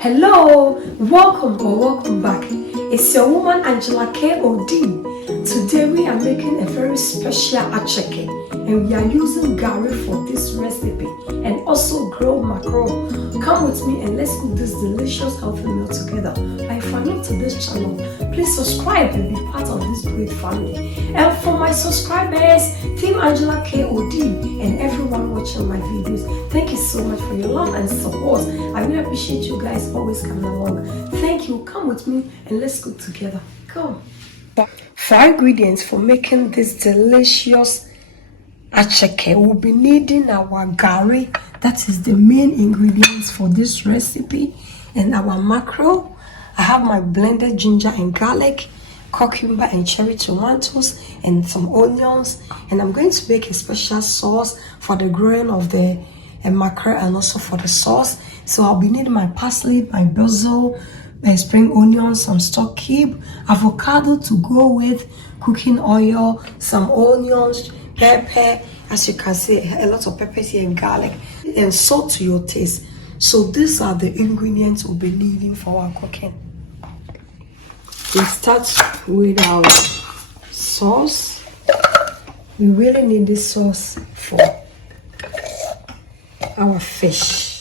Hello, welcome back. It's your woman Acheke. Today we are making a very special Acheke, and we are using Garri for this recipe and also grilled mackerel. Come with me and let's cook this delicious healthy meal together. If you are new to this channel, please subscribe and be part of this great family. And for my subscribers, Team Angela KOD, and everyone watching my videos, thank you so much for your love and support. I really appreciate you guys always coming along. Thank you. Come with me and let's cook together. Come. For ingredients for making this delicious Acheke, we'll be needing our Garri, that is the main ingredients for this recipe, and our mackerel. I have my blended ginger and garlic, cucumber and cherry tomatoes, and some onions. And I'm going to make a special sauce for the grilling of the mackerel and also for the sauce. So I'll be needing my parsley, my basil, spring onions, some stock cube, avocado to go with, cooking oil, some onions, pepper, as you can see, a lot of peppers here, and garlic, and salt to your taste. So these are the ingredients we'll be needing for our cooking. We start with our sauce. We really need this sauce for our fish.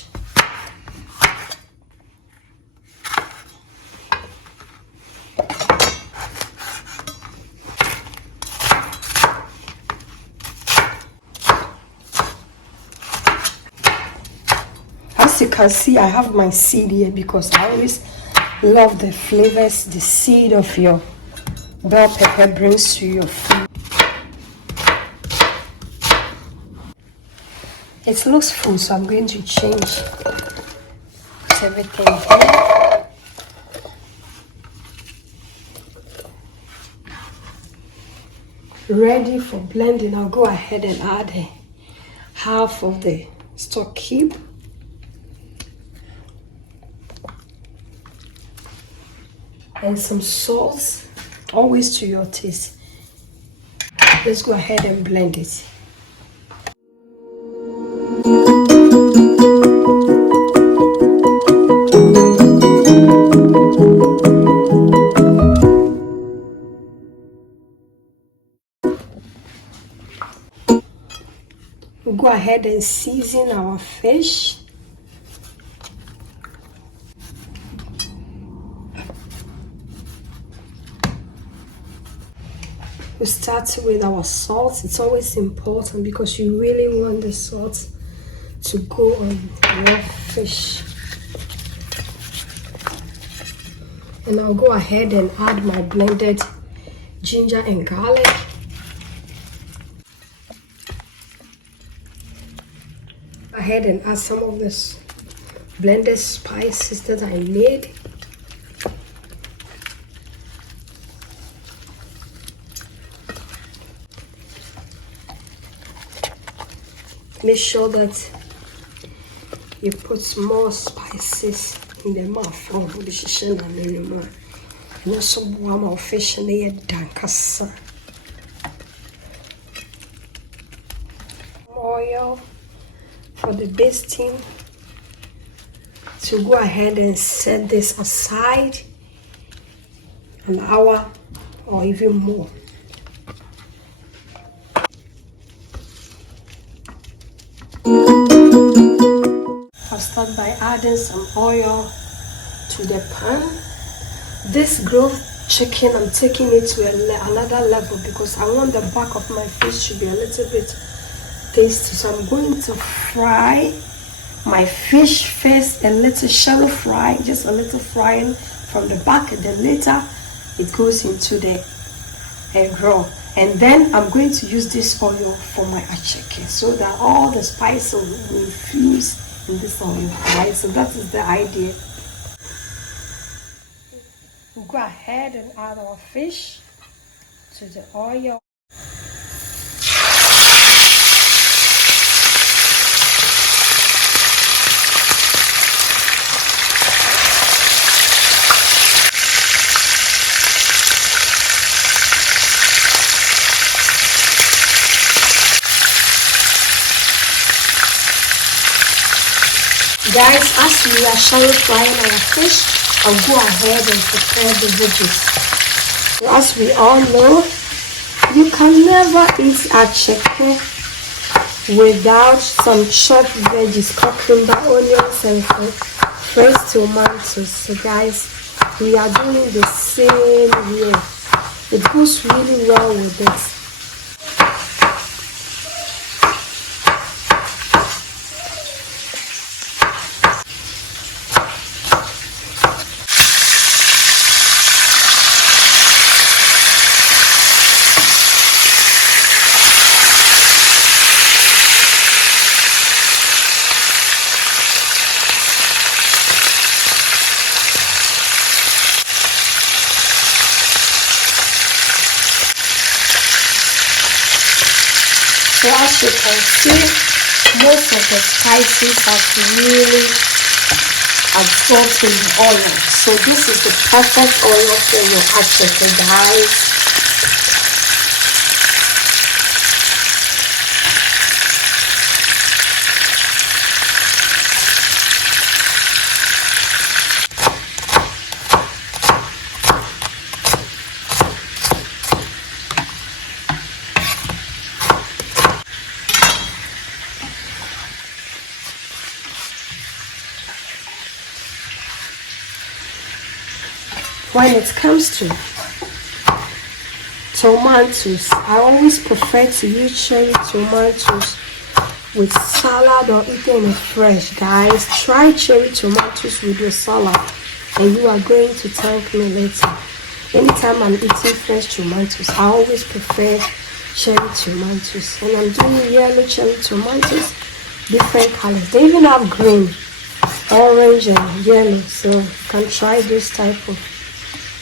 As you can see, I have my seed here because I always love the flavors the seed of your bell pepper brings to your food. It looks full, so I'm going to change everything here. Ready for blending. I'll go ahead and add half of the stock cube. And some salt, always to your taste. Let's go ahead and blend it. We'll go ahead and season our fish. We start with our salt. It's always important because you really want the salt to go on your fish. And I'll go ahead and add my blended ginger and garlic. Go ahead and add some of this blended spices that I made. Make sure that you put more spices in the mouth. And also warm our fish and they dankasa. Oil for the basting. To go ahead and set this aside an hour or even more. I'll start by adding some oil to the pan. This grilled chicken, I'm taking it to another level because I want the back of my fish to be a little bit tasty. So I'm going to fry my fish first, a little shallow fry, just a little frying from the back, and then later it goes into the grill. And then I'm going to use this oil for my acheke so that all the spice will infuse in this oil, right? So that is the idea. We'll go ahead and add our fish to the oil. guys, as we are shallow frying our fish, I'll go ahead and prepare the veggies. So as we all know, you can never eat acheke without some chopped veggies, cucumber, onions, and fresh tomatoes. So guys, we are doing the same here. It goes really well with this. So as you can see, most of the spices have really absorbed in the oil. So this is the perfect oil for your acheke, guys. When it comes to tomatoes, I always prefer to use cherry tomatoes with salad or eating it fresh. Guys, try cherry tomatoes with your salad and you are going to thank me later. Anytime I'm eating fresh tomatoes, I always prefer cherry tomatoes. And I'm doing yellow cherry tomatoes, different colors. They even have green, orange, and yellow. So you can try this type of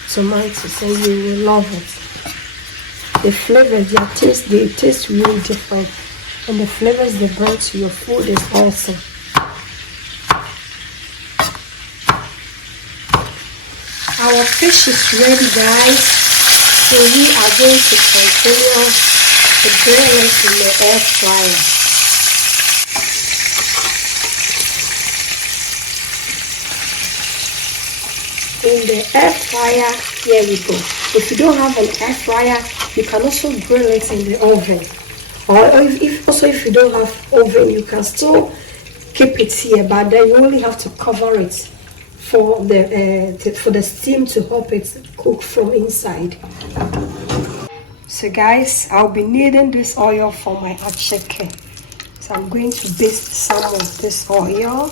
tomatoes and you will love it. The flavors, they taste really different, and the flavors they bring to your food is awesome. Our fish is ready, guys, so we are going to continue to grill it in the air fryer. In the air fryer, here we go. If you don't have an air fryer, you can also grill it in the oven. Or if you don't have oven, you can still keep it here, but then you only have to cover it for the steam to help it cook from inside. So guys, I'll be needing this oil for my acheke. So I'm going to baste some of this oil.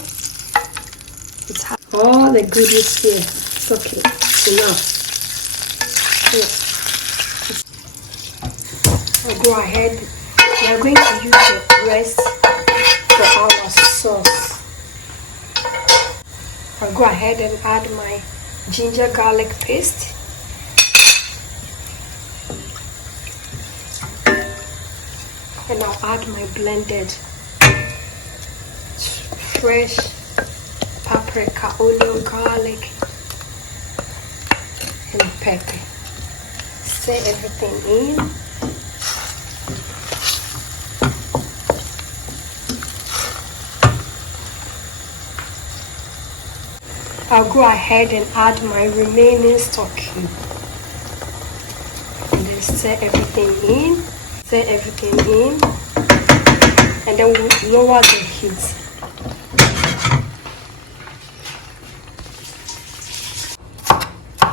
It has all the goodies here. It's okay, it's enough. I'll go ahead. We are going to use the rest for our sauce. I'll go ahead and add my ginger garlic paste. And I'll add my blended fresh paprika, onion, garlic, and pepper. Stir everything in. I'll go ahead and add my remaining stock cube. And then stir everything in. Stir everything in. And then we'll lower the heat.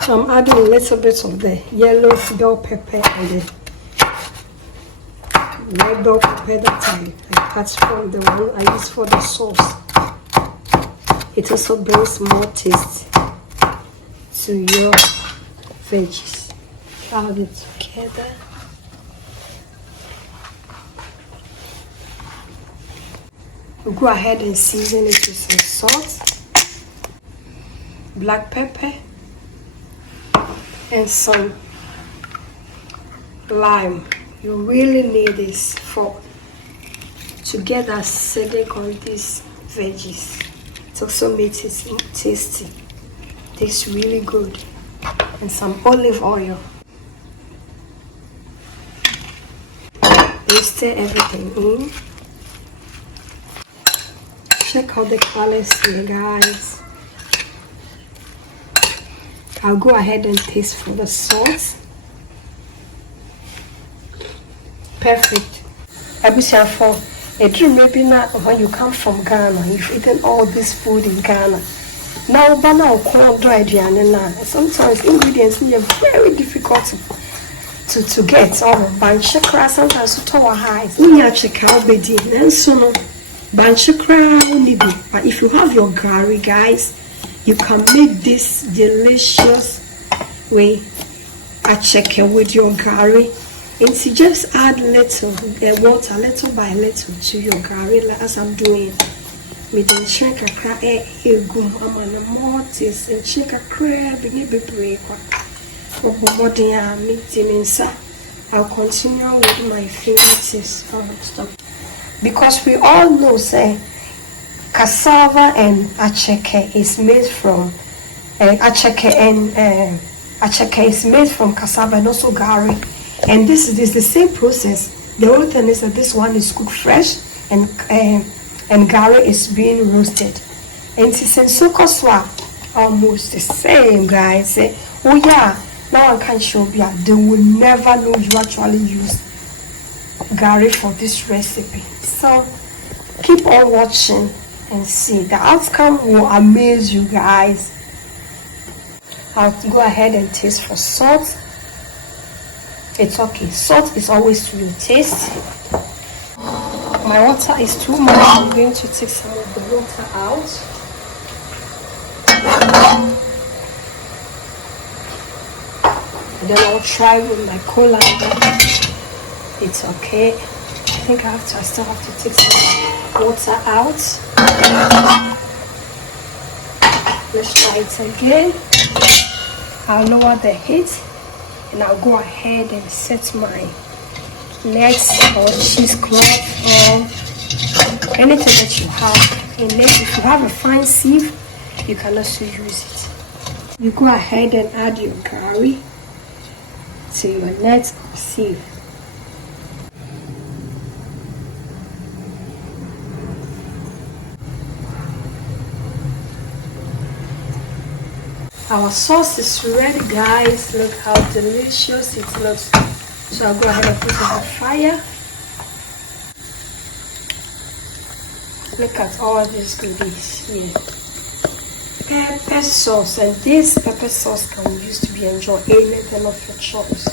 So I'm adding a little bit of the yellow bell pepper and the red bell pepper that I cut from the one I use for the sauce. It also brings more taste to your veggies. Add it together. We'll go ahead and season it with some salt, black pepper, and some lime. You really need this to get acidic on these veggies. It also makes it tasty. Tastes really good. And some olive oil. Then stir everything in. Check out the colors here, guys. I'll go ahead and taste for the salt. Perfect. For a dream maybe not when you come from Ghana, you've eaten all this food in Ghana. Now, banana corn dried and sometimes ingredients are very difficult to get. Oh, banchekra sometimes to tower highs. Acheke obedi. Then so no banchekra only be. But if you have your garri, guys, you can make this delicious way acheke with your garri. And so just add little water, little by little, to your garri, as I'm doing. Me then check a crack gum. I'm on a mortis and check a crab in a break. I'll continue with my favorites. Stop. Because we all know, say, cassava and acheke is made from acheke is made from cassava and also garri. And this is the same process. The only thing is that this one is cooked fresh and garri is being roasted. And it's in Sokoswa, almost the same, guys. Oh yeah, now I can show you. They will never know you actually use garri for this recipe. So keep on watching and see. The outcome will amaze you, guys. I'll go ahead and taste for salt. It's okay. Salt is always to your taste. My water is too much. I'm going to take some of the water out. Then I'll try with my cola. It's okay. I still have to take some water out. Let's try it again. I'll lower the heat and I'll go ahead and set my legs or cheesecloth or anything that you have in it. If you have a fine sieve, you can also use it. You go ahead and add your garri to your net or sieve. Our sauce is ready, guys. Look how delicious it looks. So I'll go ahead and put it on the fire. Look at all these goodies here. Pepper sauce, and this pepper sauce can be used to be enjoyed anything of your choice.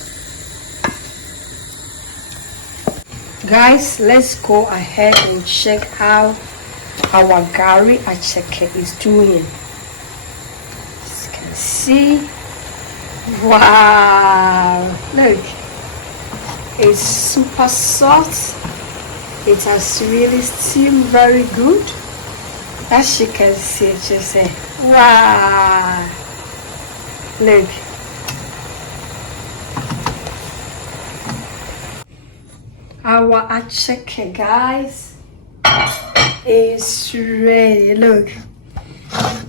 Guys, let's go ahead and check how our Garri Akyeke is doing. As you can see, wow, look, it's super soft. It has really steamed very good. As you can see, just say, wow, look. Our Acheke, guys, is ready.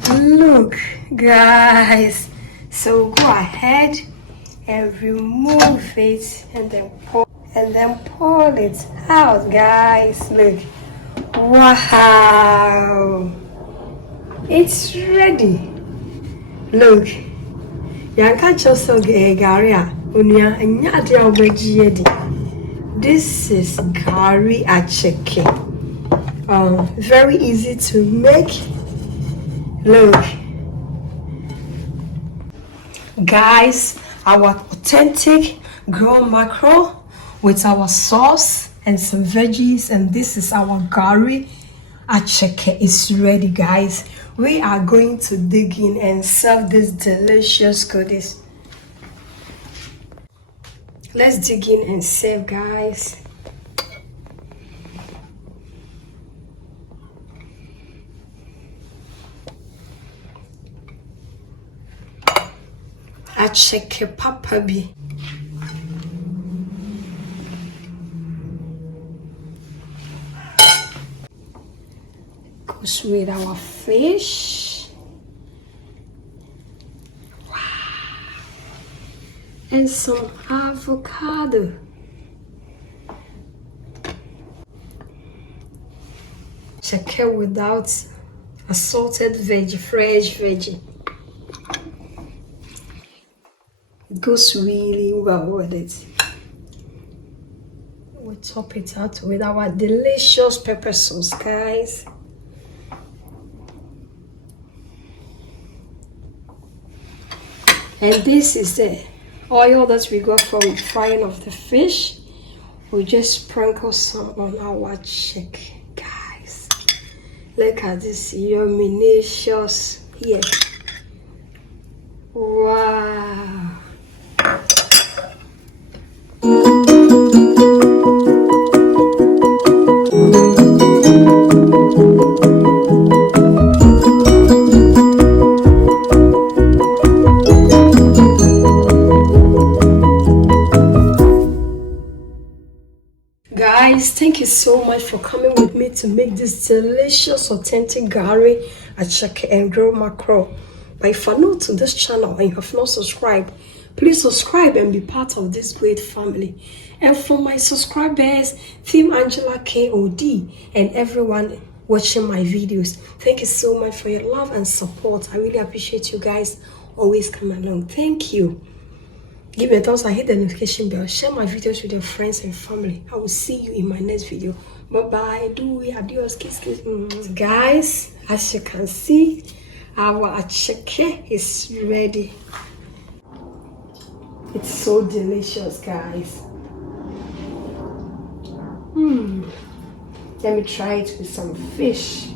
Look, guys. So go ahead and remove it and then pour it out, guys. Look, wow, it's ready. Look, yanka choso garia unya nyadia obejiedi. This is Garri Akyeke. Very easy to make. Look, guys, our authentic grilled mackerel with our sauce and some veggies, and this is our Garri Akyeke is ready, guys. We are going to dig in and serve this delicious goodies. Let's dig in and serve, guys. Acheke papa bi. Goes with our fish. And some avocado. acheke without assorted veggie, fresh veggie. It goes really well with it. We top it out with our delicious pepper sauce, guys. And this is the oil that we got from frying of the fish. We just sprinkle some on our acheke, guys. Look at this yummy-nicious here. Wow. Guys, thank you so much for coming with me to make this delicious, authentic Garri Akyeke and grilled mackerel. But if you're new to this channel and you have not subscribed, please subscribe and be part of this great family. And for my subscribers, Team Angela KOD, and everyone watching my videos, thank you so much for your love and support. I really appreciate you guys always coming along. Thank you. Give me a thumbs up, hit the notification bell, share my videos with your friends and family. I will see you in my next video. Bye bye. Do we adios, kiss kiss. Guys, as you can see, our acheke is ready. It's so delicious, guys. Let me try it with some fish.